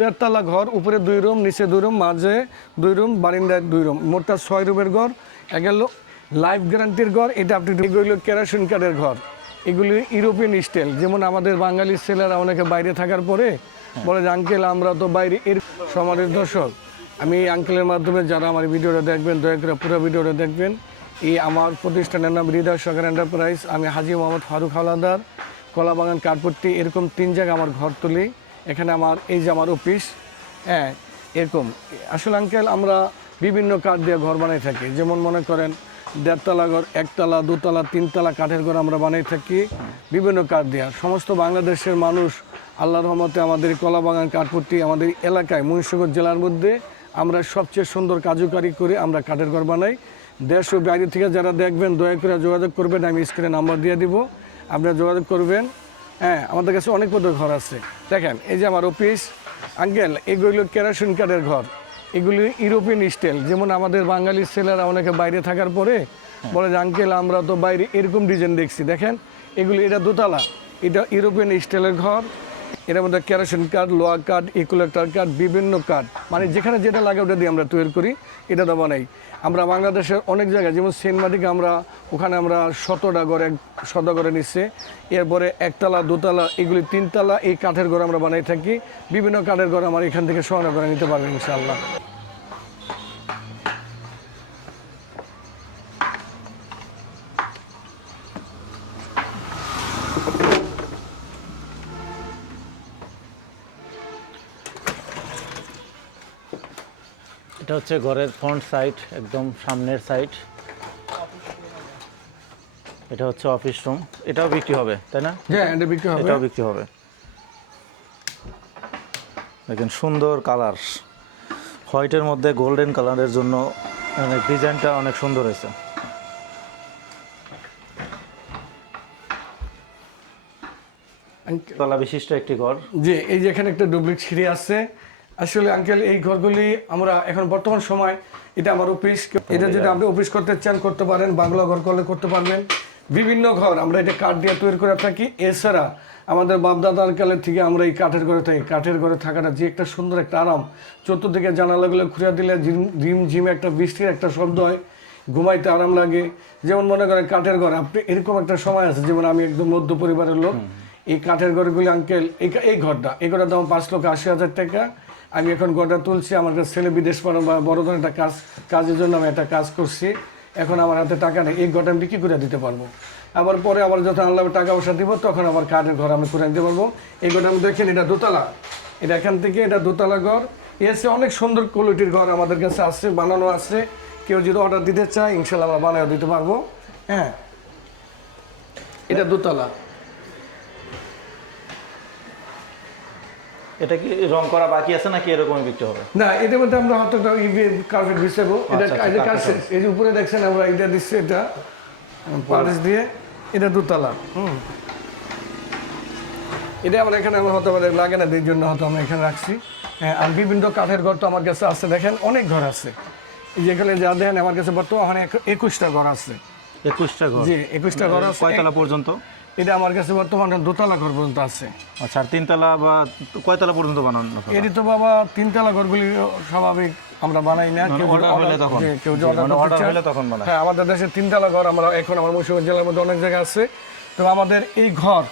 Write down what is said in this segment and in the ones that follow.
দেড়তলা ঘর, উপরে 2 রুম, নিচে 2 রুম, মাঝে 2 রুম, বারিন্দায় 2 রুম, মোটটা 6 রুমের ঘর। এগুলো লাইফ গ্যারান্টির ঘর। এটা আপনি এগুলো কেরোসিন কাঠের ঘর। এগুলি ইউরোপিয়ান স্টাইল। যেমন আমাদের বাঙালি ছেলেরা অনেকে বাইরে থাকার পরে বলে যে আঙ্কেল আমরা তো বাইরে। এর সমাজের দর্শক, আমি এই আঙ্কেলের মাধ্যমে যারা আমার ভিডিওটা দেখবেন দয়া করে পুরো ভিডিওটা দেখবেন। এই আমার প্রতিষ্ঠানের নাম হৃদয় সরকার এন্টারপ্রাইজ। আমি হাজী মোহাম্মদ ফারুক হাওলাদার, কলাবাগান কাঠপট্টি। এরকম 3 জায়গায় আমার ঘর তুলি। এখানে আমার এই যে আমার অফিস। হ্যাঁ, এরকম আসলে আঙ্কেল আমরা বিভিন্ন কাঠ দিয়ে ঘর বানাই থাকি। যেমন মনে করেন দেড়তলা ঘর, 1তলা, 2তলা, 3তলা কাঠের ঘর আমরা বানাই থাকি বিভিন্ন কাঠ দিয়ে। সমস্ত বাংলাদেশের মানুষ আল্লাহর রহমতে আমাদের কলাবাগান কাঠপট্টি আমাদের এলাকায় মুন্সিগঞ্জ জেলার মধ্যে আমরা সবচেয়ে সুন্দর কার্যকারী করে আমরা কাঠের ঘর বানাই। দেশ ও বাইরে থেকে যারা দেখবেন দয়া করে যোগাযোগ করবেন। আমি স্ক্রিনে নাম্বার দিয়ে দিব, আপনারা যোগাযোগ করবেন। হ্যাঁ, আমাদের কাছে অনেক পদের ঘর আছে। দেখেন এই যে আমার অফিস আঙ্কেল, এগুলো কেরোসিন কাঠের ঘর। এগুলি ইউরোপিয়ান স্টাইল। যেমন আমাদের বাঙালি ছেলেরা অনেকে বাইরে থাকার পরে বলে যে আঙ্কেল আমরা তো বাইরে এরকম ডিজাইন দেখছি। দেখেন এগুলি, এটা 2তলা, এটা ইউরোপিয়ান স্টাইলের ঘর। এর মধ্যে কেরোসিন কাঠ, লোহা কাঠ, ইকুলেক্টর কাঠ, বিভিন্ন কাঠ, মানে যেখানে যেটা লাগে ওটা দিয়ে আমরা তৈরি করি। এটা তো বানাই আমরা বাংলাদেশের অনেক জায়গায়। যেমন সেনমাটিকে আমরা ওখানে আমরা 100টা ঘর, 100টা ঘরে নিচ্ছে। এরপরে 1তলা, 2তলা, এগুলি 3তলা এই কাঠের ঘর আমরা বানাই থাকি। বিভিন্ন কাঠের ঘর আমার এখান থেকে সহায়তা করে নিতে পারবেন ইনশাআল্লাহ। এটা হচ্ছে ঘরের ফ্রন্ট সাইড, একদম সামনের সাইড। এটা হচ্ছে অফিস রুম। এটাও বিক্রি হবে তাই না? হ্যাঁ, এটা বিক্রি হবে। এটাও বিক্রি হবে। দেখেন সুন্দর কালার, হোয়াইটের মধ্যে গোল্ডেন কালারের জন্য ডিজাইনটা অনেক সুন্দর হয়েছে। তলা বিশিষ্ট একটি ঘর। জি, এই যে এখানে একটা ডুপ্লিকেট সিঁড়ি আছে। আসলে আঙ্কেল এই ঘরগুলি আমরা এখন বর্তমান সময়, এটা আমার অফিস। এটা যদি আপনি অফিস করতে চান করতে পারেন, বাংলা ঘর করলে করতে পারবেন। বিভিন্ন ঘর আমরা এটা কাঠ দিয়ে তৈরি করে থাকি। এছাড়া আমাদের বাপদাদার কালের থেকে আমরা এই কাঠের ঘরে থাকি। কাঠের ঘরে থাকাটা যে একটা সুন্দর একটা আরাম। চতুর্দিকে জানালাগুলো খুঁড়ে দিলে ঝিম ঝিম একটা বৃষ্টির একটা শব্দ হয়, ঘুমাইতে আরাম লাগে। যেমন মনে করেন কাঠের ঘর, আপনি এরকম একটা সময় আছে, যেমন আমি একদম মধ্য পরিবারের লোক। এই কাঠের ঘরগুলি আঙ্কেল, এই ঘরটা, এই ঘরটার দাম 5,80,000 টাকা। আমি এখন ঘরটা তুলছি। আমার কাছে ছেলে বিদেশ পড়ানো বা বড় ধরনের একটা কাজের জন্য আমি একটা কাজ করছি। এখন আমার হাতে টাকা নেই, এই ঘরটা আমি বিক্রি করে দিতে পারবো। আবার পরে আবার যখন আল্লাহ টাকা পয়সা দিব তখন আমার কাঠের ঘর আমি করে দিতে পারবো। এই ঘরটা আমি দেখেন, এটা 2তলা। এটা এখান থেকে এটা 2তলা ঘর। এসে অনেক সুন্দর কোয়ালিটির ঘর আমাদের কাছে আসছে, বানানো আছে। কেউ যদি অর্ডার দিতে চায় ইনশাল্লাহ আমরা বানিয়ে দিতে পারবো। হ্যাঁ, এটা 2তলা। এটা কি রং করা বাকি আছে নাকি এরকমই বিক্রি হবে? না, এটার মধ্যে আমরা হয়তো কার্পেট বিছাবো। এটা কাজ শেষ। এই যে উপরে দেখছেন আমরা এটা দিচ্ছি, এটা পালিশ দিয়ে। এটা 2তলা। এটা আমরা এখানে আমরা হয়তো লাগে না, এই জন্য হয়তো আমরা এখানে রাখছি। হ্যাঁ, আর বিভিন্ন কাঠের ঘর তো আমার কাছে আছে। দেখেন অনেক ঘর আছে। এই যেখানে যা দেখেন আমার কাছে বর্তমানে 21টা ঘর আছে। 21টা ঘর? জি, 21টা ঘর আছে। কয়তলা পর্যন্ত? এটা আমার কাছে বর্তমানে 2তলা ঘর পর্যন্ত আছে। আচ্ছা, আর 3তলা বা কয়তলা পর্যন্ত বানানো? এটি তো বাবা 3তলা ঘরগুলি স্বাভাবিক আমরা বানাই না। কেউ অর্ডার হলে তখন বানাই। হ্যাঁ, আমাদের দেশে 3তলা ঘর আমরা এখন আমার মুন্সিগঞ্জ জেলার মধ্যে অনেক জায়গায় আছে। তো আমাদের এই ঘর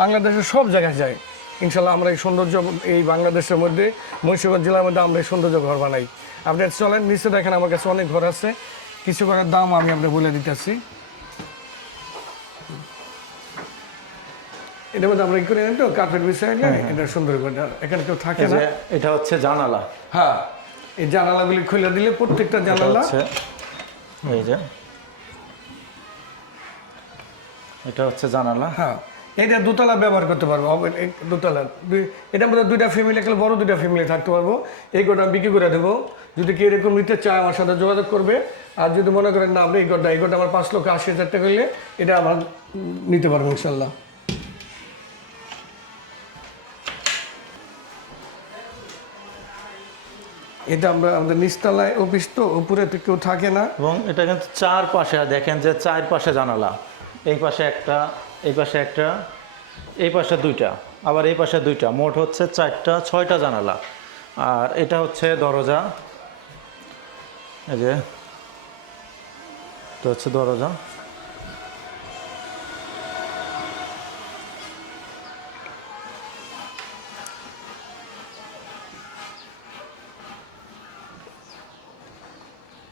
বাংলাদেশের সব জায়গায় যায় ইনশাল্লাহ। আমরা এই সৌন্দর্য এই বাংলাদেশের মধ্যে মুন্সিগঞ্জ জেলার মধ্যে আমরা এই সৌন্দর্য ঘর বানাই। আপনি চলেন নিচে দেখেন, আমার কাছে অনেক ঘর আছে। কিছু ঘরের দাম আমি আপনাকে বলে দিতেছি। এটার মধ্যে আমরা করে তো কার্পেট বিছাই, এটা সুন্দর করে। এখানে কেউ থাকে না। এটা হচ্ছে জানালা। হ্যাঁ, এই জানালাগুলি খুলে দিলে প্রত্যেকটা জানালা, এই যে এটা হচ্ছে জানালা। হ্যাঁ, এটা 2তলা ব্যবহার করতে পারবো। 2তলা, এটার মধ্যে 2টা ফ্যামিলি, একটা বড় 2টা ফ্যামিলি থাকতে পারবো। এই ঘরটা আমি বিক্রি করে দেবো। যদি কেউ এরকম নিতে চায় আমার সাথে যোগাযোগ করবে। আর যদি মনে করেন না আপনি এই ঘরটা আমার 5,80,000 টাকা হলে এটা আমার নিতে পারবো ইনশাল্লাহ। এটা আমরা আমাদের নিচতলায় অফিস, তো উপরে তো কেউ থাকে না। এবং এটা কিন্তু 4 পাশে দেখেন যে 4 পাশে জানালা। এই পাশে একটা, এই পাশে একটা, এই পাশে 2টা, আবার এই পাশে 2টা, মোট হচ্ছে 4টা 6টা জানালা। আর এটা হচ্ছে দরজা, এই যে এটা হচ্ছে দরজা।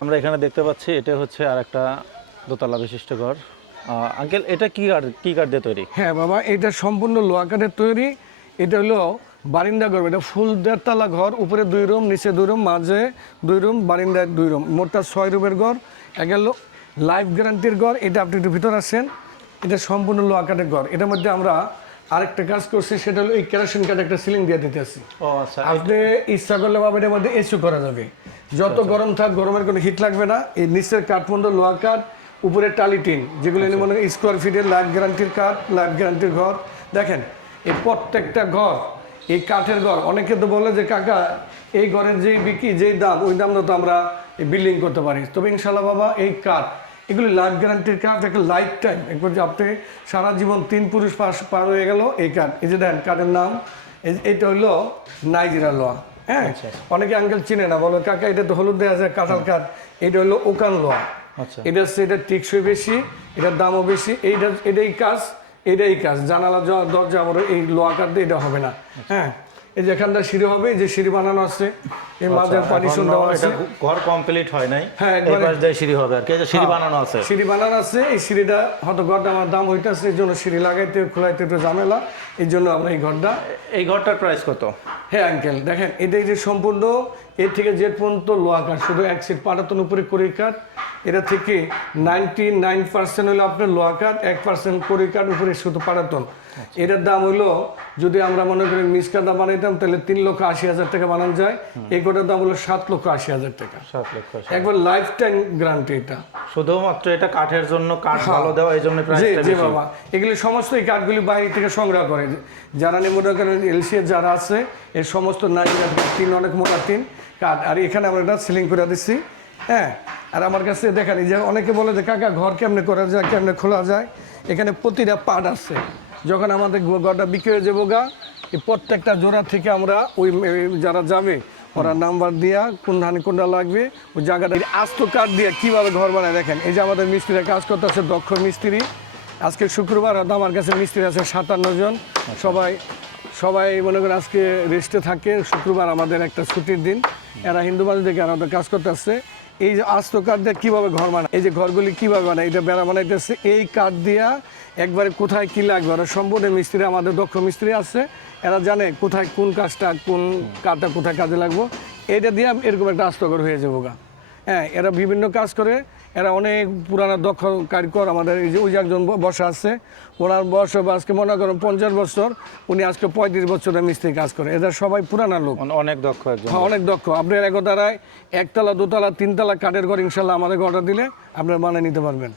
আমরা এখানে দেখতে পাচ্ছি এটা হচ্ছে আর একটা দোতলা বিশিষ্ট ঘর। আঙ্কেল, এটা কি কাঠ দিয়ে তৈরি? হ্যাঁ বাবা, এটা সম্পূর্ণ লোহা কাঠের তৈরি। এটা হলো বারিন্দা ঘর, এটা ফুল 1.5 তলা ঘর, উপরে 2 রুম, নিচে 2 রুম, মাঝে 2 রুম, বারিন্দায় 2 রুম, মোটটা 6 রুমের ঘর। এটা হলো লাইফ গ্যারান্টির ঘর। এটা আপনি একটু ভিতর আসেন, এটা সম্পূর্ণ লোহা কাঠের ঘর। এটার মধ্যে আমরা আরেকটা কাজ করছি, সেটা হলো এই কেরোসিন কাঠ একটা সিলিং দিয়ে দিতে আসি। ও আচ্ছা, আপনি ইচ্ছা করলে বাবা এটার মধ্যে এসি করা যাবে, যত গরম থাক গরমের কোনো হিট লাগবে না। এই নিচের কাঠমন্ড লোহা কাঠ, উপরে টালি টিন, যেগুলো এনে মনে হয় স্কোয়ার ফিটের লাইফ গ্যারান্টির কাঠ, লাইফ গ্যারান্টির ঘর। দেখেন এই প্রত্যেকটা ঘর এই কাঠের ঘর। অনেকে তো বলে যে কাকা এই ঘরের যেই বিক্রি যেই দাম, ওই দাম তো আমরা এই বিল্ডিং করতে পারি। তবে ইনশাল্লাহ বাবা এই কাঠ এগুলি লাইফ গ্যারান্টির কাঠ, একটা লাইফ টাইম, একবার যে আপনি সারা জীবন 3 পুরুষ পার হয়ে গেল এই কাঠ। এই যে দেন কাঠের নাম, এটা হইলো নাইজেরিয়া লোহা। হ্যাঁ, অনেকে আঙ্কেল চিনে না, বলো কাকা এটা তো হলুদ দেওয়া যায় কাঁঠাল কাঠ, এটা হলো ওকান লোহা। আচ্ছা, এটা হচ্ছে এটা টেকসই বেশি, এটার দামও বেশি। এটাই কাজ জানালা দরজা আমার এই লোহা কাঠ দিয়ে এটা হবে না। হ্যাঁ, এই যে এখানটা সিঁড়ি হবে, যে সিঁড়ি বানানো আছে, এই মাঝের পার্টিশন দেওয়া আছে। ঘর কমপ্লিট হয় নাই, হ্যাঁ এই পাশ দিয়ে সিঁড়ি হবে আর কি, যে সিঁড়ি বানানো আছে। সিঁড়ি বানানো আছে, এই সিঁড়িটা হয়তো ঘরটা আমার দাম হইতেছে, এই জন্য সিঁড়ি লাগাইতে খোলাইতে একটু ঝামেলা, এই জন্য আমরা এই ঘরটা। এই ঘরটার প্রাইস কত? হ্যাঁ আঙ্কেল, দেখেন এটাই যে সম্পূর্ণ এর থেকে জেড পর্যন্ত লোহা কাঠ, শুধু এক সিট পাটাতন উপরে কড়ি কাঠ। এটা থেকে 99% হলো আপনার লোহা কাঠ, 1% কড়ি কাঠ, উপরে শুধু পাটাতন। এটার দাম হলো, যদি আমরা মনে করি মিসকাটা বানাইতাম তাহলে 3,80,000 টাকা বানানো যায়। এই গোটার দাম হলো 7,80,000 টাকা, 7 লক্ষ। একবার লাইফ টাইম গ্যারান্টি। এটা শুধুমাত্র এটা কাঠের জন্য, কাঠ ভালো দেওয়া, এই জন্য জি প্রাইসটা জি বেশি। বাবা, এগুলি সমস্ত এই কাঠগুলি বাইরে থেকে সংগ্রহ করে যারা মনে করেন এলসিএর যারা আছে, এর সমস্ত নাইজেরিয়া টিন, অনেক মোটা টিন কাঠ। আর এখানে আমরা এটা সিলিং করে দিচ্ছি। হ্যাঁ, আর আমার কাছে দেখেন এই যে অনেকে বলে যে কাকা ঘর কেমনে করা যায়, কেমনে খোলা যায়, এখানে প্রতিটা পার্ট আছে। যখন আমাদের ঘরটা বিক্রি হয়ে যাবো গা, এই প্রত্যেকটা জোড়া থেকে আমরা ওই যারা যাবে ওরা নাম্বার দিয়া কোনটা লাগবে ওই জায়গাটা আস্ত কাঠ দিয়ে কীভাবে ঘর বানায় দেখেন। এই যে আমাদের মিস্ত্রিরা কাজ করতে আছে, দক্ষ মিস্ত্রি। আজকে শুক্রবার, আমার কাছে মিস্ত্রি আছে 57 জন। সবাই মনে করেন আজকে রেস্টে থাকে, শুক্রবার আমাদের একটা ছুটির দিন। এরা হিন্দুবাদী থেকে আমাদের কাজ করতে আসছে। এই যে আস্ত কাঠ দিয়ে কীভাবে ঘর বানায়, এই যে ঘরগুলি কীভাবে বানায়, এটা বেড়া বানাইতেছে এই কাঠ দিয়া। একবারে কোথায় কী লাগবে, ওরা সম্পূর্ণ মিস্ত্রি, আমাদের দক্ষ মিস্ত্রি আছে, এরা জানে কোথায় কোন কাজটা, কোন কাঠটা কোথায় কাজে লাগবো। এটা দিয়ে এরকম একটা আস্ত ঘর হয়ে যাবো গা। হ্যাঁ, এরা বিভিন্ন কাজ করে, এরা অনেক পুরানো দক্ষ কারিগর। আমাদের এই যে ওই একজন বসা আছে, ওনার বয়স হবে আজকে মনে করেন 50 বছর, উনি আজকে 35 বছরের মিস্ত্রি কাজ করে। এদের সবাই পুরানা লোক, অনেক দক্ষ একজন। হ্যাঁ, অনেক দক্ষ। আপনার এক দ্বারায় 1 তলা 2 তলা 3 তলা কাঠের ঘর ইনশাল্লাহ আমাদের অর্ডার দিলে আপনার বানিয়ে নিতে পারবেন।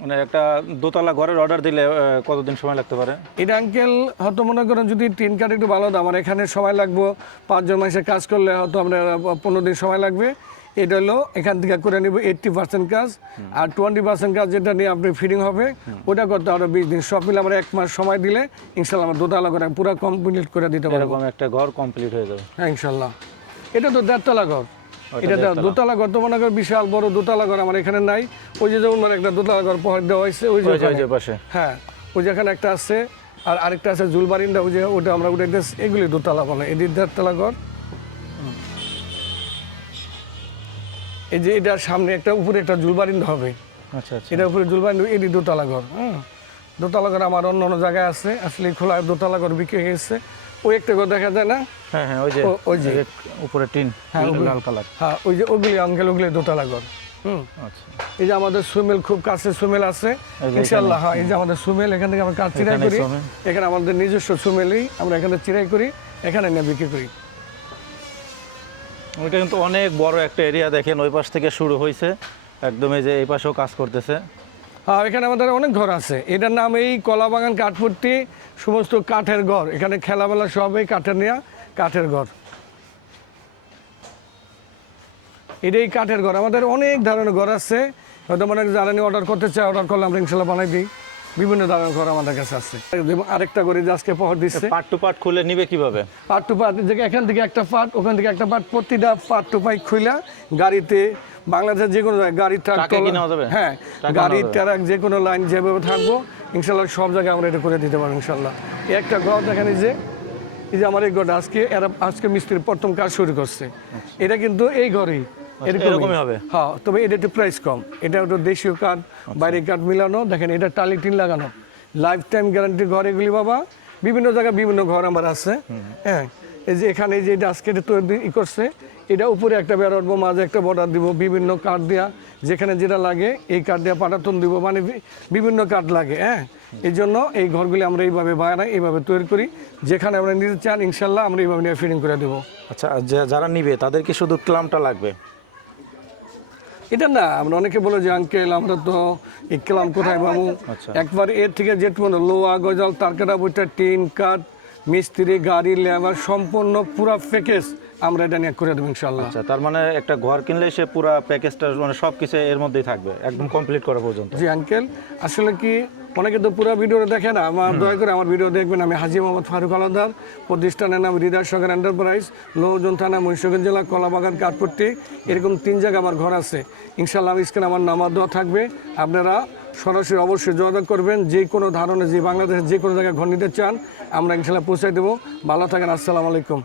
মানে একটা দোতলা ঘরের অর্ডার দিলে কতদিন সময় লাগতে পারে? এটা আঙ্কেল হয়তো মনে করেন যদি টিন কাঠ একটু ভালো দাম, আর এখানে সময় লাগবে 5 জন মাসে কাজ করলে হয়তো আপনার 15 দিন সময় লাগবে। এটা হলো এখান থেকে করে নেব 80% কাজ, আর 20% কাজ যেটা নিয়ে আপনি ফিটিং হবে ওটা করতে আরো 20 দিন। সব মিলে আমরা 1 মাস সময় দিলে ইনশাল্লাহ আমরা দোতলা করে পুরো কমপ্লিট করে দিতে পারবো। এরকম একটা ঘর কমপ্লিট হয়ে যাবে, হ্যাঁ ইনশাল্লাহ। এটা তো 1.5 তলা ঘর, এটা দোতলা ঘর তো মনে করেন বিশাল বড় দোতলা ঘর আমার এখানে নাই। ওই যে যেমন মানে একটা দোতলা ঘর পহের দেওয়া হয়েছে ওই যে পাশে, হ্যাঁ ওই যেখানে একটা আছে, আর আরেকটা আছে জুলবারিন্দা, ওই যে ওটা আমরা উঠে দিচ্ছি। এগুলি দোতলা বলে, এটি 1.5 তলা ঘর। এই যে এটার সামনে একটা উপরে একটা জুলবারিন্দা হবে। আচ্ছা আচ্ছা, এটা উপরে জুলবারিন্দা, এটি দোতলা ঘর। হ্যাঁ, দোতলা ঘর আমার অন্য অন্য জায়গায় আছে, আসলে খোলা দোতলা ঘর বিক্রি হয়ে গেছে। ওই একটা ঘর দেখা যায় না, হ্যাঁ হ্যাঁ, ওই যে উপরে টিন, হ্যাঁ লাল কালার, হ্যাঁ ওই যে ওগুলি আঙ্কেল, ওগুলি দোতলা ঘর। আচ্ছা। এই যে আমাদের সুমেল, খুব কাছে সুমেল আছে ইনশাল্লাহ। হ্যাঁ, এই যে আমাদের সুমেল, এখান থেকে আমরা কাঠ চিরাই করি। এখানে আমাদের নিজস্ব সুমেলই আমরা এখানে চিরাই করি, এখানে নিয়ে বিক্রি করি। ওইটা কিন্তু অনেক বড় একটা এরিয়া, দেখেন ওই পাশ থেকে শুরু হয়েছে একদম, এই যে এই পাশেও কাজ করতেছে। হ্যাঁ, এখানে আমাদের অনেক ঘর আছে। এটার নাম এই কলাবাগান কাঠপট্টি, সমস্ত কাঠের ঘর। এখানে খেলাবেলা সবই কাঠের নেওয়া, কাঠের ঘর। এটাই কাঠের ঘর। আমাদের অনেক ধরনের ঘর আছে, হয়তো মানে যারা নিয়ে অর্ডার করতে চায় অর্ডার করলে আমরা ইনশাল্লাহ বানাই দিই। বিভিন্ন ধরনের ঘর আমাদের কাছে আছে। এবং আরেকটা করে যে আজকে পাওয়ার দিচ্ছে পার্ট টু পার্ট খুলে নিবে কিভাবে? পার্ট টু পার্ট, যে এখান থেকে একটা পার্ট, ওখান থেকে একটা পার্ট, প্রতিটা পার্ট টু পার্ট খুলে গাড়িতে, বাংলাদেশের যে কোনো জায়গায় গাড়ি, ট্রাক, ট্রাকে কি নেওয়া যাবে? হ্যাঁ, ট্রাকে গাড়ি, নেওয়া যাবে? ট্রাক, যে কোনো লাইন যেভাবে থাকবো ইনশাল্লাহ সব জায়গায় আমরা এটা করে দিতে পারবো ইনশাল্লাহ। এই একটা ঘর দেখেন, এই যে আমার এই ঘরটা আজকে মিস্ত্রি প্রথম কাজ শুরু করছে। এটা কিন্তু এই ঘরেই এরকমই হবে? হ্যাঁ, তবে এটা একটু প্রাইস কম। এটা একটু দেশীয় কাঠ, বাইরের কাঠ মিলানো। দেখেন এটা টালি টিন লাগানো, লাইফ টাইম গ্যারান্টির ঘর এগুলি বাবা। বিভিন্ন জায়গায় বিভিন্ন ঘর আমার আছে। হ্যাঁ, এই যে এখানে যে এটা আজকে এটা তৈরি করছে, এটা উপরে একটা বেড় উঠবো, মাঝে একটা বর্ডার দিব, বিভিন্ন কাঠ দেওয়া, যেখানে যেটা লাগে এই কাঠ দেওয়া পাটাতন দিব, মানে বিভিন্ন কাঠ লাগে। হ্যাঁ, এই জন্য এই ঘরগুলি আমরা এইভাবে বানাই, এইভাবে তৈরি করি। যেখানে আমরা নিতে চান ইনশাল্লাহ আমরা এইভাবে নিয়ে ফিটিং করে দেবো। আচ্ছা, যারা নিবে তাদের কি শুধু ক্লামটা লাগবে? এটা না, আমরা অনেকে বলে যে আঙ্কেল আমরা তো এই ক্লাম কোথায় পাবো। একবার এর থেকে যেটুকু লোহা, গজাল, তারকাটা, বইটা, টিন, কাঠ, মিস্ত্রি, গাড়ি, লেবার, সম্পূর্ণ পুরো প্যাকেজ আমরা এটা নিয়ে করে দেবো ইনশাল্লাহ। আচ্ছা, তার মানে একটা ঘর কিনলে সে পুরো প্যাকেজটা মানে সব কিছু এর মধ্যেই থাকবে একদম কমপ্লিট করা পর্যন্ত? জি আঙ্কেল, আসলে কি অনেকে তো পুরো ভিডিওটা দেখে না। আমার দয়া করে আমার ভিডিও দেখবেন। আমি হাজী মোহাম্মদ ফারুক আলাদার, প্রতিষ্ঠানের নাম হৃদয় সাগর এন্টারপ্রাইজ, লোহজন থানা, মুন্সিগঞ্জ জেলা, কলাবাগান, কাঠপট্টি। এরকম 3 জায়গায় আমার ঘর আছে ইনশাল্লাহ। স্ক্রিনে আমার নাম্বার দেওয়া থাকবে, আপনারা সরাসরি অবশ্যই যোগাযোগ করবেন। যে কোনো ধরনের, যে বাংলাদেশের যে কোনো জায়গায় ঘর নিতে চান আমরা ইনশাল্লাহ পৌঁছাই দেবো। ভালো থাকেন, আসসালামু আলাইকুম।